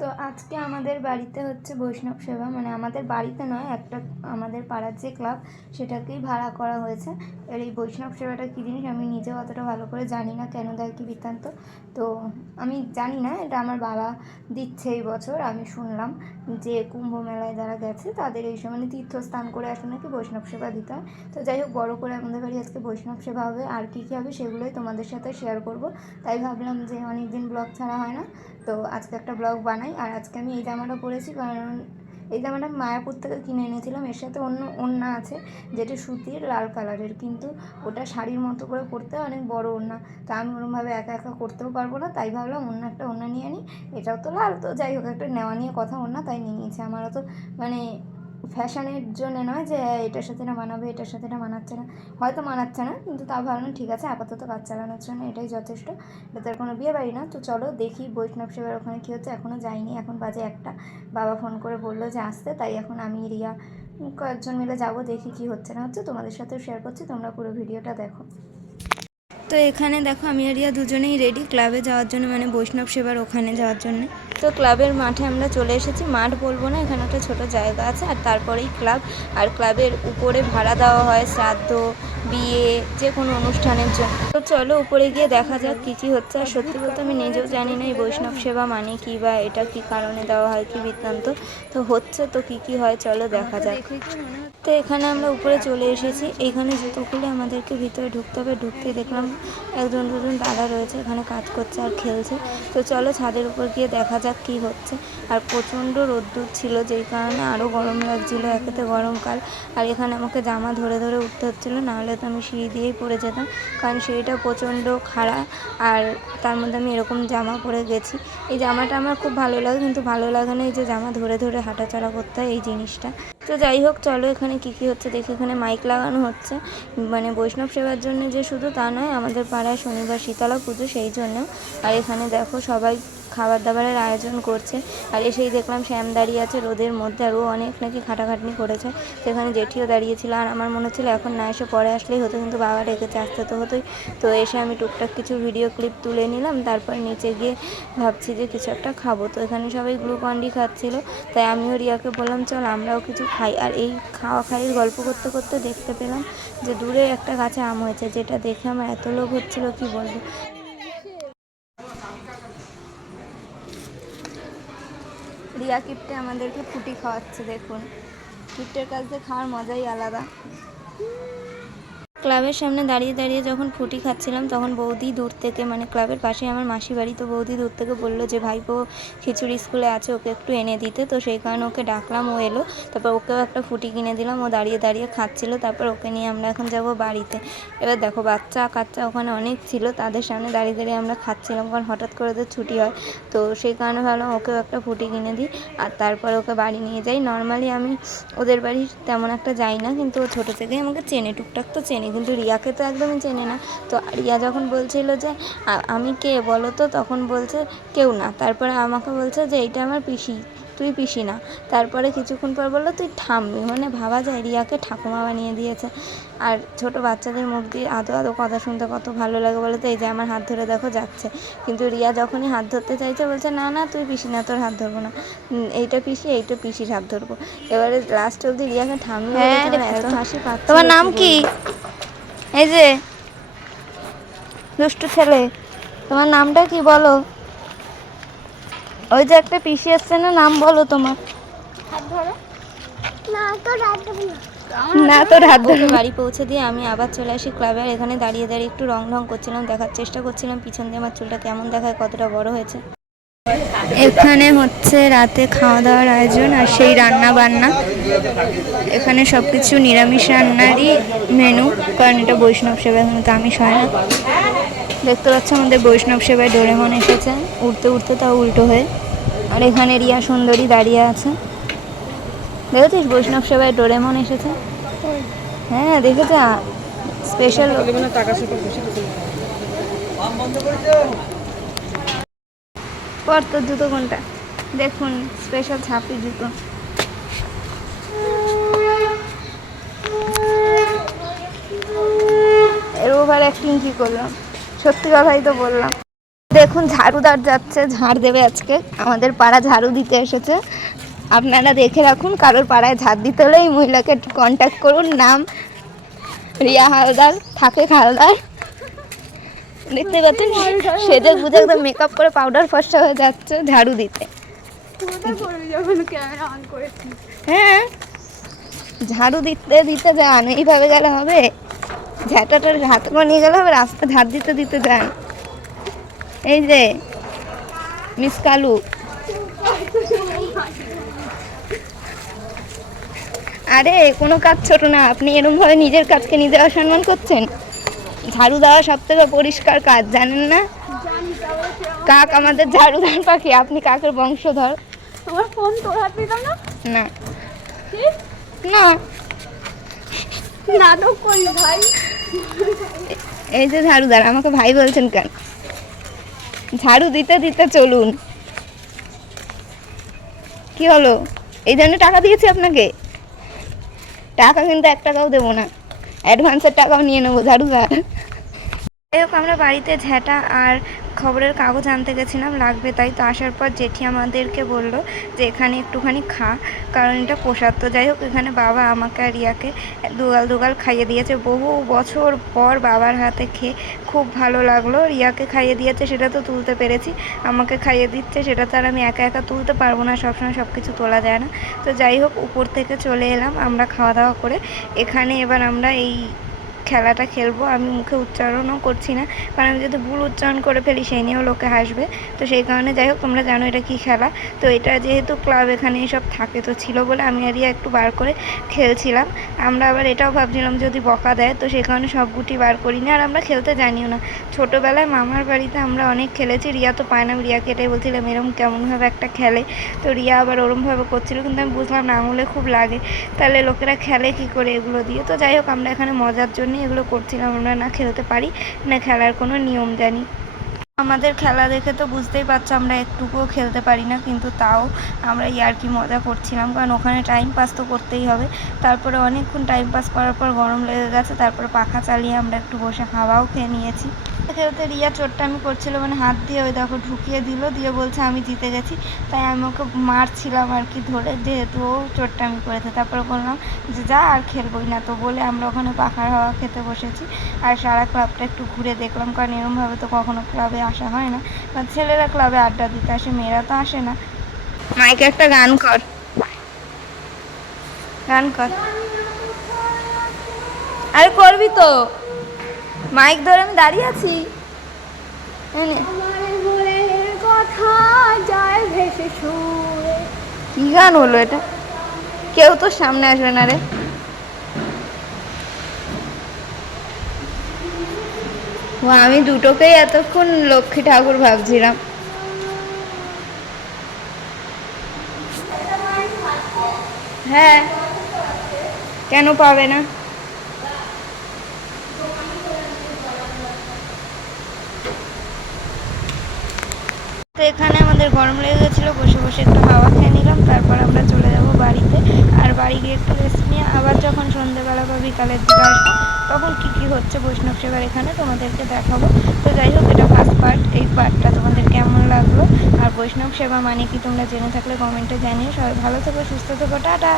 তো আজকে আমাদের বাড়িতে হচ্ছে বৈষ্ণব সেবা, মানে আমাদের বাড়িতে নয়, একটা আমাদের পাড়ার যে ক্লাব সেটাকেই ভাড়া করা হয়েছে। এর এই বৈষ্ণব সেবাটা কী জিনিস আমি নিজেও অতটা ভালো করে জানি না, কেন দেয় কী বৃত্তান্ত তো আমি জানি না। এটা আমার বাবা দিচ্ছে এই বছর। আমি শুনলাম যে কুম্ভ মেলায় যারা গেছে তাদের এই সময় তীর্থস্থান করে আসলে নাকি বৈষ্ণব সেবা দিতে হয়। তো যাই হোক, বড়ো করে আমাদের বাড়ি আজকে বৈষ্ণব সেবা হবে। আর কী কী হবে সেগুলোই তোমাদের সাথে শেয়ার করব। তাই ভাবলাম যে অনেক দিন ব্লগ ছাড়া হয় না, তো আজকে একটা ব্লগ বানাই। আর আজকে আমি এই জামাটা পরেছি কারণ এই জামাটা মায়াপুর থেকে কিনে এনেছিলাম। এর সাথে অন্য ওড়না আছে যেটা সুতির লাল কালারের, কিন্তু ওটা শাড়ির মতো করে পরতে অনেক বড় ওড়না, তা আমি ওরমভাবে একা একা করতেও পারবো না। তাই ভাবলাম অন্য একটা ওড়না নিয়ে নিই। এটাও তো লাল, তো যাই হোক, একটা নেওয়া নিয়ে কথা ওড়না, তাই নিয়ে নিয়েছি। আমারও তো মানে ফ্যাশনের জন্য নয় যে এটার সাথে না মানাবে, এটার সাথে না মানাচ্ছে না, হয়তো মানাচ্ছে না, কিন্তু তাও ভাবলাম ঠিক আছে, আপাতত কাজ চালানোর জন্য এটাই যথেষ্ট। এটা কোনো বিয়ে বাড়ি না। তো চলো দেখি বৈষ্ণব সেবার ওখানে কী হচ্ছে। এখনও যাইনি, এখন বাজে 1টা। বাবা ফোন করে বললো যে আসতে, তাই এখন আমি রিয়া কয়েকজন মিলে যাবো, দেখি কি হচ্ছে না হচ্ছে। তোমাদের সাথেও শেয়ার করছি, তোমরা পুরো ভিডিওটা দেখো। তো এখানে দেখো আমি আর রিয়া দুজনেই রেডি ক্লাবে যাওয়ার জন্য, মানে বৈষ্ণব সেবার ওখানে যাওয়ার জন্য। তো ক্লাবের মাঠে আমরা চলে এসেছি। মাঠ বলবো না, এখানে একটা ছোটো জায়গা আছে আর তারপরেই ক্লাব। আর ক্লাবের উপরে ভাড়া দেওয়া হয় শ্রাদ্ধ, বিয়ে, যে কোনো অনুষ্ঠানের জন্য। তো চলো উপরে গিয়ে দেখা যাক কী কী হচ্ছে। আর সত্যি বলতে আমি নিজেও জানি না এই বৈষ্ণব সেবা মানে কী, বা এটা কী কারণে দেওয়া হয়, কী বৃত্তান্ত। তো হচ্ছে তো কী কী হয় চলো দেখা যাক। তো এখানে আমরা উপরে চলে এসেছি। এইখানে জুতো খুলে আমাদেরকে ভিতরে ঢুকতে হবে। ঢুকতেই দেখলাম একজন দুজন দাদা রয়েছে, এখানে কাজ করছে আর খেলছে। তো চলো ছাদের উপর গিয়ে দেখা যাক কী হচ্ছে। আর প্রচণ্ড রোদ্দুর ছিল, যেই কারণে আরও গরম লাগছিলো, একেতে গরমকাল। আর এখানে আমাকে জামা ধরে ধরে উঠতে হচ্ছিলো, নাহলে তো আমি সিঁড়ি দিয়েই পড়ে যেতাম, কারণ সিঁড়িটা প্রচণ্ড খাড়া। আর তার মধ্যে আমি এরকম জামা পরে গেছি। এই জামাটা আমার খুব ভালো লাগে, কিন্তু ভালো লাগে না এই যে জামা ধরে ধরে হাঁটাচলা করতে হয়, এই জিনিসটা। তো যাই হোক চলো এখানে কী কী হচ্ছে দেখি। এখানে মাইক লাগানো হচ্ছে, মানে বৈষ্ণব সেবার জন্য যে শুধু তা নয়, আমাদের পাড়ায় শনিবার শীতলা পুজো, সেই জন্য। আর এখানে দেখো সবাই খাবার দাবারের আয়োজন করছে। আর এসেই দেখলাম শ্যাম দাঁড়িয়ে আছে রোদের মধ্যে, আর ও অনেক নাকি খাটাখাটনি করেছে। তো এখানে জেঠিও দাঁড়িয়েছিল, আর আমার মনে হচ্ছিলো এখন না এসে পরে আসলেই হতো, কিন্তু বাবা রেখেছে, আসতে তো হতোই। তো এসে আমি টুকটাক কিছু ভিডিও ক্লিপ তুলে নিলাম, তারপর নিচে গিয়ে ভাবছি যে কিছু একটা খাবো। তো এখানে সবাই গ্লুকন্ডি খাচ্ছিলো, তাই আমিও রিয়াকে বললাম চল আমরাও কিছু খাই। আর এই খাওয়া খাইয়ের গল্প করতে করতে দেখতে পেলাম যে দূরে একটা গাছে আম হয়েছে, যেটা দেখে আমার এত লোভ হচ্ছিলো কি বলবো। রিয়া কিপ্টে আমাদেরকে ফুটি খাওয়াচ্ছে, দেখুন কিপ্টের কাছ থেকে খাওয়ার মজাই আলাদা। ক্লাবের সামনে দাঁড়িয়ে দাঁড়িয়ে যখন ফুটি খাচ্ছিলাম, তখন বৌদি দূর থেকে, মানে ক্লাবের পাশে আমার মাসি বাড়ি, তো বৌদি দূর থেকে বললো যে ভাইপো খিচুড়ি স্কুলে আছে, ওকে একটু এনে দিতে। তো সেই কারণে ওকে ডাকলাম, ও এলো। তারপর ওকেও একটা ফুটি কিনে দিলাম, ও দাঁড়িয়ে দাঁড়িয়ে খাচ্ছিল। তারপর ওকে নিয়ে আমরা এখন যাব বাড়িতে। এবার দেখো বাচ্চা কাচ্চা ওখানে অনেক ছিল, তাদের সামনে দাঁড়িয়ে দাঁড়িয়ে আমরা খাচ্ছিলাম, কারণ হঠাৎ করে ওদের ছুটি হয়। তো সেই কারণে ভাবলাম ওকেও একটা ফুটি কিনে দিই, আর তারপর ওকে বাড়ি নিয়ে যাই। নর্মালি আমি ওদের বাড়ি তেমন একটা যাই না, কিন্তু ও ছোটো থেকেই আমাকে চেনে, টুকটাক তো চেনে, কিন্তু রিয়াকে তো একদমই চেনে না। তো রিয়া যখন বলছিল যে আমি কে বলো তো, তখন বলছে কেউ না। তারপরে আমাকে বলছে যে এইটা আমার পিসি, তুই পিসি না। তারপরে কিছুক্ষণ পর বললো তুই ঠাম্মি, মানে ভাবা যায় রিয়াকে ঠাকুমা বানিয়ে দিয়েছে। আর ছোটো বাচ্চাদের মুখ দিয়ে আদো আদো কথা শুনতে কত ভালো লাগে বলো তো। এই যে আমার হাত ধরে দেখো যাচ্ছে, কিন্তু রিয়া যখনই হাত ধরতে চাইছে বলছে না না তুই পিসি না, তোর হাত ধরবো না, এইটা পিসি, এইটা পিসির হাত ধরবো। এবারে লাস্ট অব্দি রিয়াকে ঠাম্মি বলে এত হাসি পাচ্ছে। তোমার নাম কি? এই যে দুষ্টু ছেলে, তোমার নামটা কি বলো? ওই যে একটা পিসি এসছে না, নাম বলো তোমার। না তোর হাত ধরে। বাড়ি পৌঁছে দিয়ে আমি আবার চলে আসি ক্লাবে। আর এখানে দাঁড়িয়ে দাঁড়িয়ে একটু রং ঢং করছিলাম, দেখার চেষ্টা করছিলাম পিছন দিয়ে আমার চুলটা কেমন দেখায়, কতটা বড় হয়েছে। এখানে হচ্ছে রাতে খাওয়া দাওয়ার আয়োজন, আর সেই রান্না বান্না। এখানে সব কিছু নিরামিষ রান্নারই মেনু, কারণ এটা বৈষ্ণব সেবা, এখন তো আমিষ হয় না। দেখতে পাচ্ছ আমাদের বৈষ্ণব সেবায় ডোরেমন এসেছে উঠতে উঠতে, তাও উল্টো হয়ে। আর এখানে রিয়া সুন্দরী দাঁড়িয়ে আছে, দেখেছিস বৈষ্ণব সেবায় ডোরেমন এসেছে? হ্যাঁ দেখেছ, স্পেশাল। পর তোর জুতো কোনটা দেখুন, স্পেশাল ছাপি জুতো। এর ওভার অ্যাক্টিং কি করলাম, সত্যি কথাই তো বললাম। দেখুন ঝাড়ুদার যাচ্ছে, ঝাড় দেবে আজকে, আমাদের পাড়া ঝাড়ু দিতে এসেছে। আপনারা দেখে রাখুন, কারোর পাড়ায় ঝাড় দিতে হলে এই মহিলাকে কন্ট্যাক্ট করুন। নাম রিয়া হালদার, থাকে হালদার। দেখতে পাচ্ছেন সেজে গুজে একদম মেকআপ করে পাউডার ফর্সা হয়ে যাচ্ছে ঝাড়ু দিতে। হ্যাঁ, ঝাড়ু দিতে দিতে যান, এইভাবে গেলে হবে? ঝাঁটাটার হাতে করে নিয়ে গেলে হবে? রাস্তা ঝাড় দিতে দিতে যান। এই যে মিস কালু, আরে কোনো কাজ ছোট না, আপনি এরকমভাবে নিজের কাজকে নিজে অসম্মান করছেন। ঝাড়ু দেওয়া সব থেকে পরিষ্কার কাজ, জানেন না? কাক আমাদের ঝাড়ুদার পাখি, আপনি কাকের বংশধর। তোমার ফোন তোর হাতে দিলাম না? না না, নাটক করি ভাই। এই যে ঝাড়ুদার, আমাকে ভাই বলছেন কেন? ঝাড়ু দিতে দিতে চলুন। কি হলো? এই জন্য টাকা দিয়েছি আপনাকে? টাকা কিন্তু 1 টাকাও দেবো না, অ্যাডভান্সের টাকাও নিয়ে নেবো ঝাড়ুদার। যাই হোক, আমরা বাড়িতে ঝ্যাঁটা আর খবরের কাগজ আনতে গেছিলাম, লাগবে তাই। তো আসার পর জেঠি আমাদেরকে বললো যে এখানে একটুখানি খা, কারণ এটা প্রসাদ। তো যাই হোক, এখানে বাবা আমাকে আর রিয়াকে দুগাল দুগাল খাইয়ে দিয়েছে। বহু বছর পর বাবার হাতে খেয়ে খুব ভালো লাগলো। রিয়াকে খাইয়ে দিয়েছে, সেটা তো তুলতে পেরেছি। আমাকে খাইয়ে দিচ্ছে, সেটা তো আর আমি একা একা তুলতে পারবো না, সবসময় সব কিছু তোলা যায় না। তো যাই হোক, উপর থেকে চলে এলাম আমরা খাওয়া দাওয়া করে। এখানে এবার আমরা এই খেলাটা খেলবো। আমি মুখে উচ্চারণও করছি না, কারণ আমি যদি ভুল উচ্চারণ করে ফেলি সেই নিয়েও লোকে হাসবে। তো সেই কারণে যাই হোক, তোমরা জানো এটা কী খেলা। তো এটা যেহেতু ক্লাব, এখানে এসব থাকে, তো ছিল বলে আমি আর একটু বার করে খেলছিলাম। আমরা আবার এটাও ভাবছিলাম যদি বকা দেয়, তো সেই কারণে সব গুটি বার করি না, আর আমরা খেলতে জানিও না। ছোটোবেলায় মামার বাড়িতে আমরা অনেক খেলেছি, রিয়া তো পায় না। রিয়াকে এটাই বলছিলাম এরম কেমনভাবে একটা খেলে, তো রিয়া আবার ওরমভাবে করছিল, কিন্তু আমি বুঝলাম না, আঙুলে খুব লাগে, তাহলে লোকেরা খেলে কী করে এগুলো দিয়ে। তো যাই হোক, আমরা এখানে মজার জন্য এগুলো করছিলাম, আমরা না খেলতে পারি না খেলার কোনো নিয়ম জানি। আমাদের খেলা দেখে তো বুঝতেই পারছো আমরা একটুকুও খেলতে পারি না, কিন্তু তাও আমরা ইয়ার্কি মজা করছিলাম, কারণ ওখানে টাইম পাস তো করতেই হবে। তারপরে অনেকক্ষণ টাইম পাস করার পর গরম লেগে গেছে, তারপরে পাখা চালিয়ে আমরা একটু বসে হাওয়াও খেয়ে নিয়েছি। খেলতে রিয়া চোট্টামি করছিল, মানে হাত দিয়ে ওই দেখো ঢুকিয়ে দিল, দিয়ে বলছে আমি জিতে গেছি। তাই আমি ওকে মারছিলাম আর কি ধরে, যেহেতু ও চোট্টামি করেছে। তারপরে বললাম যে যা আর খেলবই না, তো বলে আমরা ওখানে পাখার হাওয়া খেতে বসেছি। আর সারা ক্লাবটা একটু ঘুরে দেখলাম, কারণ এরমভাবে তো কখনো ক্লাবে আসা হয় না, কারণ ছেলেরা ক্লাবে আড্ডা দিতে আসে, মেয়েরা তো আসে না। মাইকে একটা গান কর, গান কর। আরে করবি তো, মাইক ধরে আমি দাঁড়িয়ে আছি। কি গান হলো এটা? কেউ তো সামনে আসবে না রে। ও, আমি দুটোকেই এতক্ষণ লক্ষ্মী ঠাকুর ভাবছিলাম। হ্যাঁ, কেন পাবে না? তো এখানে আমাদের গরম লেগে গেছিলো, বসে বসে একটু হাওয়া খেয়ে নিলাম, তারপর আমরা চলে যাব বাড়িতে। আর বাড়ি গিয়ে একটু রেস্ট নিয়ে আবার যখন সন্ধ্যেবেলা বা বিকালের দিকে আসবো, তখন কী কী হচ্ছে বৈষ্ণব সেবার এখানে তোমাদেরকে দেখাবো। তো যাই হোক, এটা ফার্স্ট পার্ট। এই পার্টটা তোমাদের কেমন লাগলো, আর বৈষ্ণব সেবা মানে কি তোমরা জেনে থাকলে কমেন্টে জানিও। সবাই ভালো থেকো, সুস্থ থেকো, টাটা।